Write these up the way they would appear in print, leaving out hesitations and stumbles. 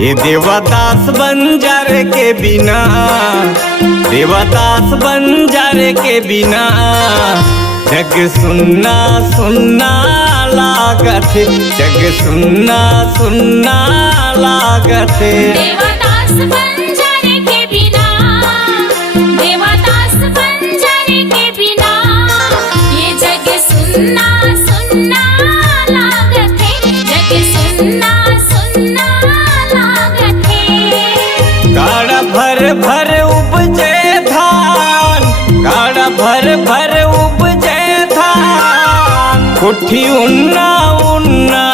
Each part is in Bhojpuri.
ये देवदास बंजार के बिना, देवदास बंजार के बिना जग सुन्ना सुन्ना लागत, जग सुन्ना सुन्ना लागत। देवदास बंजार के बिना, देवदास बंजार के बिना ये जग सुन्ना सुन्ना लागत है, जग सुन्ना सुन्ना लागत है। गाड़ा भर भर उपजे धान, गाड़ा भर भर उपजे धान, कुठी उन्ना उन्ना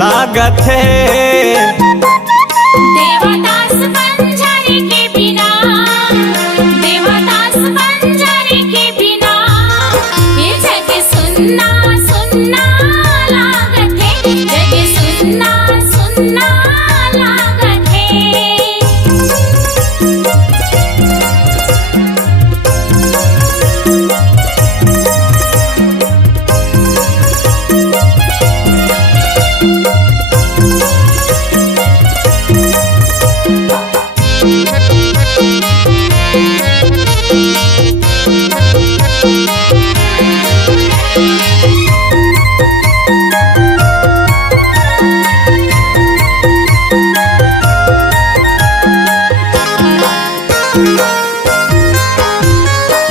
लागत है। देवदास बंजार के बिना, देवदास बंजार के बिना ये जग सुन्ना सुन्ना लागत है, जग सुन्ना सुन्ना लागत है।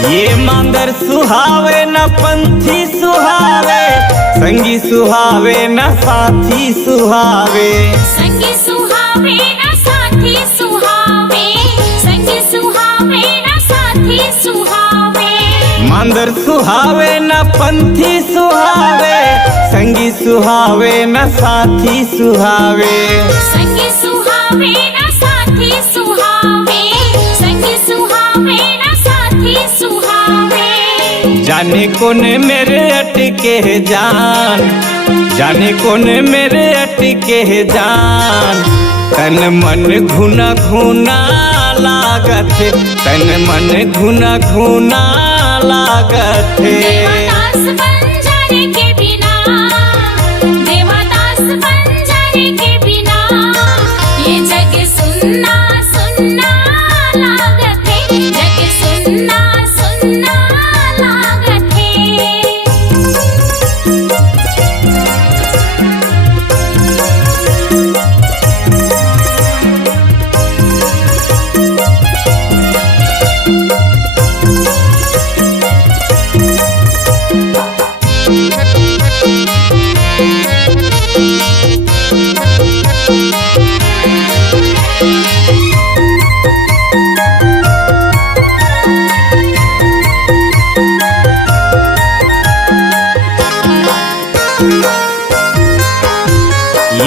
ये मांदर सुहावे न पंथी सुहावे, संगी सुहावे न साथी सुहावे। संगी सुहावे न साथी सुहावे, संगी सुहावे न साथी सुहावे। मांदर सुहावे न पंथी सुहावे, संगी सुहावे न साथी सुहावे। संगी सुहावे न साथी सुहावे, संगी सुहावे न साथी सुहावे। जाने कौन मेरे अटके जान, जाने कौन मेरे अटके जान, तन मन घुना घुना लागत, तन मन घुना घुना लागत। देवदास बंजार के बिना, देवदास बंजार के बिना ये जग सुन्ना सुन्ना लागत है, जग सुन्ना सुन्ना लागत है।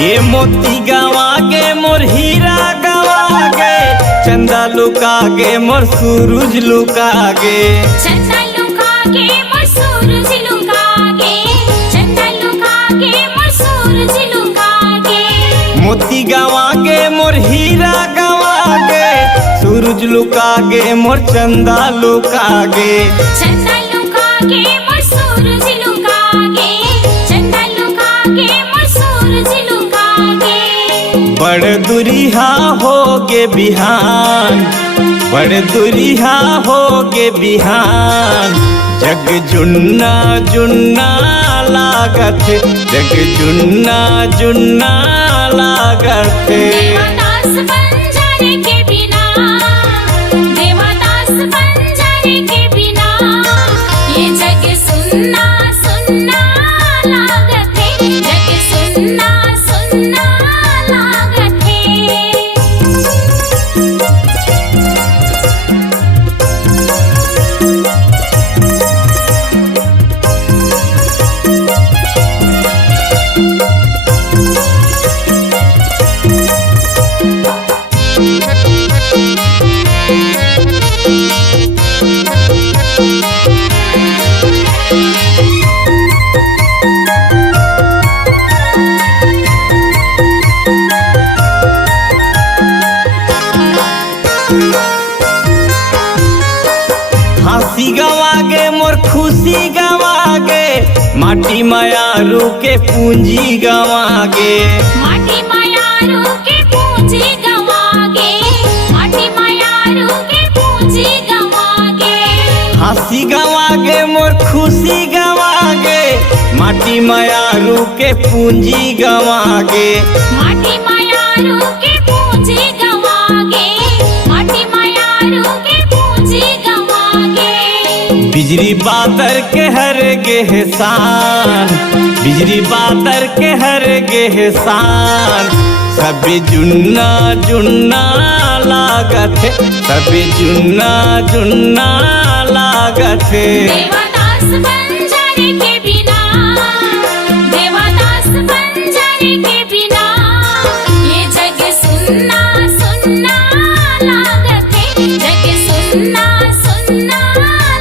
ये मोती गवागे मोर हीरा गवागे, चंदा लुकागे मोर सूरज लुकागे। चंदा लुकागे मोर सूरज लुकागे, चंदा लुकागे मोर सूरज लुकागे। मोती गवागे मोर हीरा गवागे, सूरज लुकागे मोर चंदा लुकागे। चंदा लुकागे मोर सूरज लुकागे, चंदा लुकागे मोर सूरज लुकागे। बड़ दुरिहा होगे बिहान, बड़ दुरिहा होगे बिहान, जग जुन्ना जुन्ना लागत, जग जुन्ना जुन्ना लागत। देवदास बंजार के बिना, देवदास बंजार के बिना ये जग सुन्ना सुन्ना लागत है, जग सुन्ना सुन्ना लागत है। हंसी गवागे मोर खुशी गवागे, माटी मायारू के पूंजी गवागे। माटी मायारू के पूंजी खुशी गवागे, माटी मायारू के पूंजी गवागे। माटी मायारू के पूंजी गवागे, माटी मायारू के पूंजी गवागे। बिजली बादर के हर गेहसान, बिजली बादर के हर गेहसान, सभी जुन्ना जुन्ना लागत है, सभी जुन्ना जुन्ना लागत है। देवदास बंजारे के बिना, देवदास बंजारे के बिना, ये जग सुन्ना सुन्ना लागत है, जग सुन्ना सुन्ना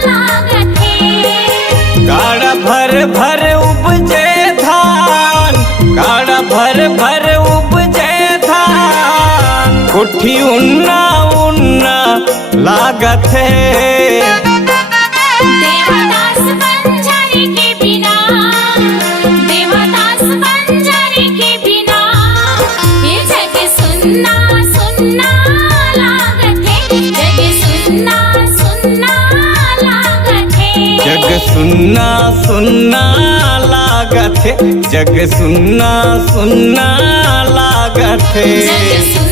लागत है। गाड़ा भर भर उपजे धान, गाड़ा भर भर उपजे धान, कोठी उन्ना उन्ना लागत है। देवदास बंजारे के बिना, देवदास बंजारे के बिना, ये जग सुन्ना सुन्ना लागत है, जग सुन्ना सुन्ना लागत है। जग सुन्ना सुन्ना लागत है, जग सुन्ना सुन्ना लागत है। जग